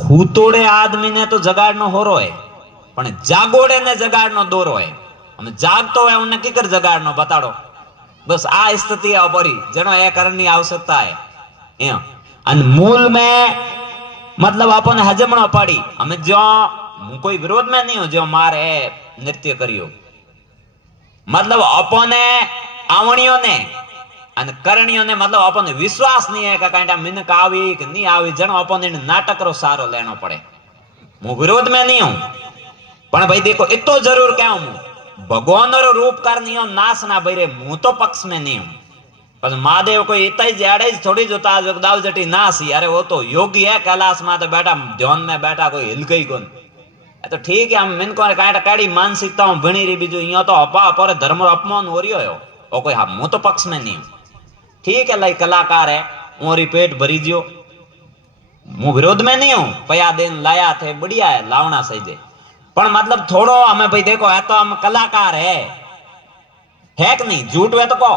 हूतोड़े आदमी ने तो जगाड़ नो होरो है, पण जागोड़े ने जगाड़ नो दोरो है। हम जागतो है उन्हें किकर जगाड़ नो बताड़ो। बस आ स्थिति है परी जनो ए करनी आवश्यकता है। एम अन मूल में मतलब अपन हजमणो पड़ी हमें जो कोई विरोध में नहीं हो जो मारे नृत्य करियो मतलब अपने आवणियों ने અને કરણીઓને મતલબ આપણને વિશ્વાસ નહીં હે કે કાંઈટા મિનક આવી કે નહીં આવી જણો આપણને નાટકરો સારો લેનો પડે। હું વિરોધ में नहीं हूं पण भाई देखो इतो जरूर क्या हूं भगवान रो रूप करनी हो नाश ना भरे हूं तो पक्ष में नहीं हूं पर महादेव कोई इतना ही जड़े थोड़ी जोता दाव जटी नाश अरे वो तो योगी है कैलाश में तो बैठा ध्यान में बैठा कोई हिल गई कौन तो ठीक है हम मिनको कांटा काड़ी मानसिकता हूं भणी रही बीजू अहियां तो अपा पर धर्म अपमान हो रह्यो है और कोई हाँ हूं तो पक्ष में नहीं हूं ठीक है लाई कलाकार है मोरी पेट भरी जियो हूं विरोध में नहीं हूं पया दिन लाया थे बढ़िया है लावना सही जे पण मतलब थोड़ो हमें भाई देखो है तो हम कलाकार है कि नहीं झूठ हुए तो कहो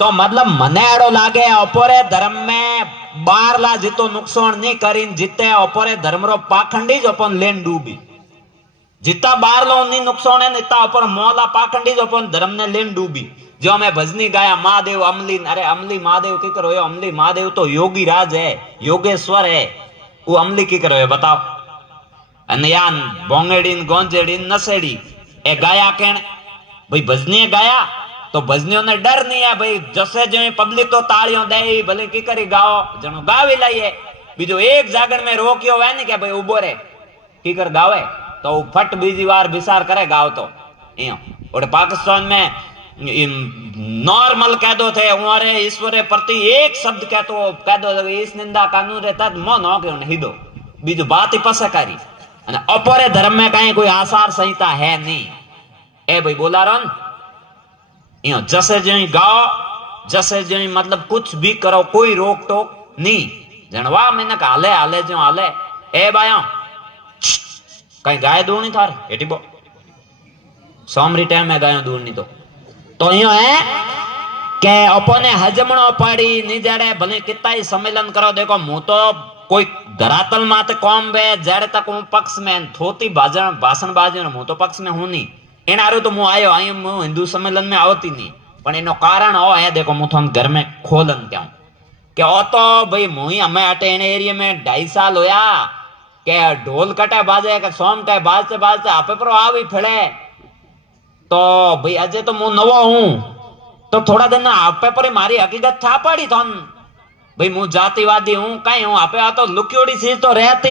तो मतलब मने एड़ो लागे अपरे धर्म में 12 ला जितो नुकसान नहीं करीन जिते अपरे धर्म रो पाखंडी जो अपन लेन डूबी जिता 12 लो नहीं नुकसान है इतना अपर मोला पाखंडी जो अपन धर्म ने लेन डूबी जो मैं भजनी गाया महादेव अमली अरे अमली महादेव की करो अमली महादेव तो योगी राज है योगेश्वर है वो अमली की करो बताओ अनयान बोंगेडीन गोंजेडीन नसेड़ी ए गाया केण भाई भजनी गाया तो भजनियों ने डर नहीं है भाई जैसे जो पब्लिक तो तालियों दे भले की करी गाओ जनो गावी लाइए बीजो एक जागरण में रोकियो है नहीं क्या भाई उबो रे की कर गावे तो फट बीजी बार विचार करे गाओ तो और पाकिस्तान में नॉर्मल कह दो थे उमारे ईश्वर प्रति एक शब्द कह दो इस निंदा कानून रहता मन हो के हिदो बीजू बात ही पसकारी अपरे धर्म में कहीं कोई आसार संहिता है नहीं ए भाई बोला रन जैसे जो गाओ जैसे जो मतलब कुछ भी करो कोई रोक टोक नहीं जनवा मैंने हाले हाले जो हाले ए भाई कहीं गाय दूर नहीं थार एटी बो सोमरी टाइम में गायों दूर नहीं तो यो है के अपने हजमणो पड़ी निजड़े भले कितना ही सम्मेलन करो देखो मुंह तो कोई धरातल माते कौम बे जड़े तक हूं पक्ष में थोती भाषण बाजी मुंह तो पक्ष में हूं नहीं एना आरो तो मु आयो आई मु हिंदू सम्मेलन में आवती नहीं पण एनो कारण ओ है देखो मु थोन घर में खोलन क्यों के ओ तो भाई मुई हमें अटे एने एरिया में 2.5 साल होया के ढोल कटे बाजे के सोम के बाजते बाजते आपे पर आवी फड़े तो भाई अजे तो मु नवो हूं तो थोड़ा दिन आपे पर मारी हकीकत था पड़ी थोन भाई मु जातिवादी हूं कई हूं आपे आ तो लुक्योड़ी चीज तो रहती